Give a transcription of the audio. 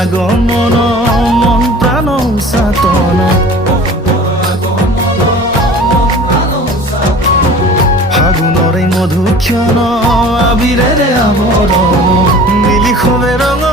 আগমন মন প্রাণ সাতন ফাগুনরে মধুক্ষণ আবিরেরে আবরণ নীলি খবে রঙ